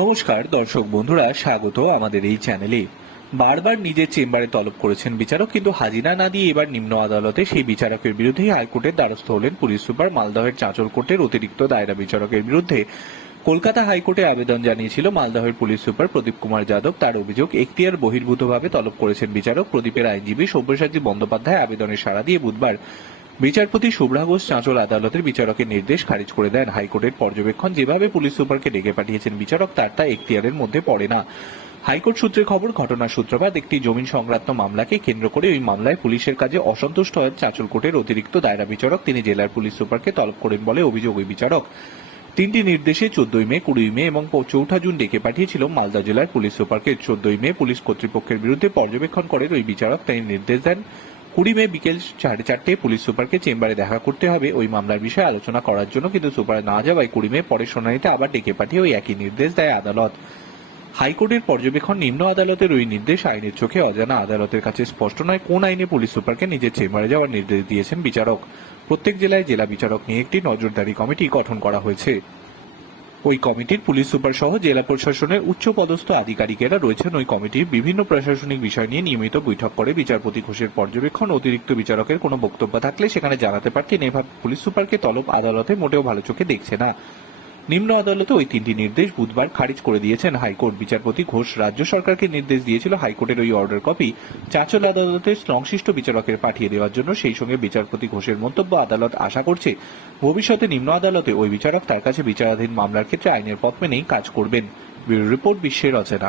নমস্কার, দর্শক বন্ধুরা, স্বাগত আমাদের এই চ্যানেলে। বারবার নিজের চেম্বারে তলব করেছেন বিচারক, কিন্তু হাজিরা না দিয়ে এবার নিম্ন আদালতে সেই বিচারকের বিরুদ্ধেই হাইকোর্টের দ্বারস্থ হলেন পুলিশ সুপার মালদহের চাঁচল কোর্টের অতিরিক্ত দায়রা বিচারকের বিরুদ্ধে। কলকাতা হাইকোর্টে আবেদন জানিয়েছিল মালদহের পুলিশ সুপার প্রদীপ কুমার যাদব। তার অভিযোগ, এখতিয়ার বহির্ভূতভাবে তলব করেছেন বিচারক। প্রদীপের আইনজীবী সব্যসাচী বন্দ্যোপাধ্যায় আবেদনের সাড়া দিয়ে বুধবার বিচারপতি শুভ্রা ঘোষ চাঁচল আদালতের বিচারকের নির্দেশ খারিজ করে দেন। হাইকোর্টের পর্যবেক্ষণ যেভাবে পুলিশ সুপারকে ডেকে পাঠিয়েছেন বিচারক, তার তা এখতিয়ারের মধ্যে পড়ে না। হাইকোর্ট সূত্রে খবর, ঘটনার সূত্রপাত একটি জমিন সংক্রান্ত মামলাকে কেন্দ্র করে ওই মামলায় পুলিশের কাজে অসন্তুষ্ট হয়ে চাঁচল কোর্টের অতিরিক্ত দায়রা বিচারক। তিনি জেলার পুলিশ সুপারকে তলব করেন বলে অভিযোগ ওই বিচারক। তিনটি নির্দেশে চোদ্দই মে কুড়ি মে এবং চৌঠা জুন ডেকে পাঠিয়েছিল মালদা জেলার পুলিশ সুপারকে। চোদ্দই মে পুলিশ কর্তৃপক্ষের বিরুদ্ধে পর্যবেক্ষণ করেন ওই বিচারক। তিনি নির্দেশ দেন কুড়ি মে বিকেল সাড়ে চারটে পুলিশ সুপারকে চেম্বারে দেখা করতে হবে। ওই মামলার বিষয়ে আলোচনা করার জন্য কিন্তু সুপার না যাওয়ায় কুড়ি মে পরে শুনানিতে আবার ডেকে পাঠিয়ে ওই একই নির্দেশ দেয় আদালত। হাইকোর্টের পর্যবেক্ষণ নিম্ন আদালতের ওই নির্দেশ আইনের চোখে অজানা। আদালতের কাছে স্পষ্ট নয় কোন আইনে পুলিশ সুপারকে নিজের চেম্বারে যাওয়ার নির্দেশ দিয়েছেন বিচারক। প্রত্যেক জেলায় জেলা বিচারক নিয়ে একটি নজরদারি কমিটি গঠন করা হয়েছে। ওই কমিটির পুলিশ সুপার সহ জেলা প্রশাসনের উচ্চ পদস্থ আধিকারিকেরা রয়েছেন। ওই কমিটির বিভিন্ন প্রশাসনিক বিষয় নিয়ে নিয়মিত বৈঠক করে বিচারপতি ঘোষের পর্যবেক্ষণ, অতিরিক্ত বিচারকের কোনো বক্তব্য থাকলে সেখানে জানাতে পারতেন। এভাবে পুলিশ সুপারকে তলব আদালতে মোটেও ভালো চোখে দেখছে না। নিম্ন আদালতে ওই তিনটি নির্দেশ বুধবার খারিজ করে দিয়েছেন হাইকোর্ট বিচারপতি ঘোষ। রাজ্য সরকারকে নির্দেশ দিয়েছিল হাইকোর্টের ওই অর্ডার কপি চাচল আদালতে সংশ্লিষ্ট বিচারকের পাঠিয়ে দেওয়ার জন্য। সেই সঙ্গে বিচারপতি ঘোষের মন্তব্য আদালত আশা করছে ভবিষ্যতে নিম্ন আদালতে ওই বিচারক তার কাছে বিচারাধীন মামলার ক্ষেত্রে আইনের পথ মেনেই কাজ করবেন। রিপোর্ট বিশ্বের রচনা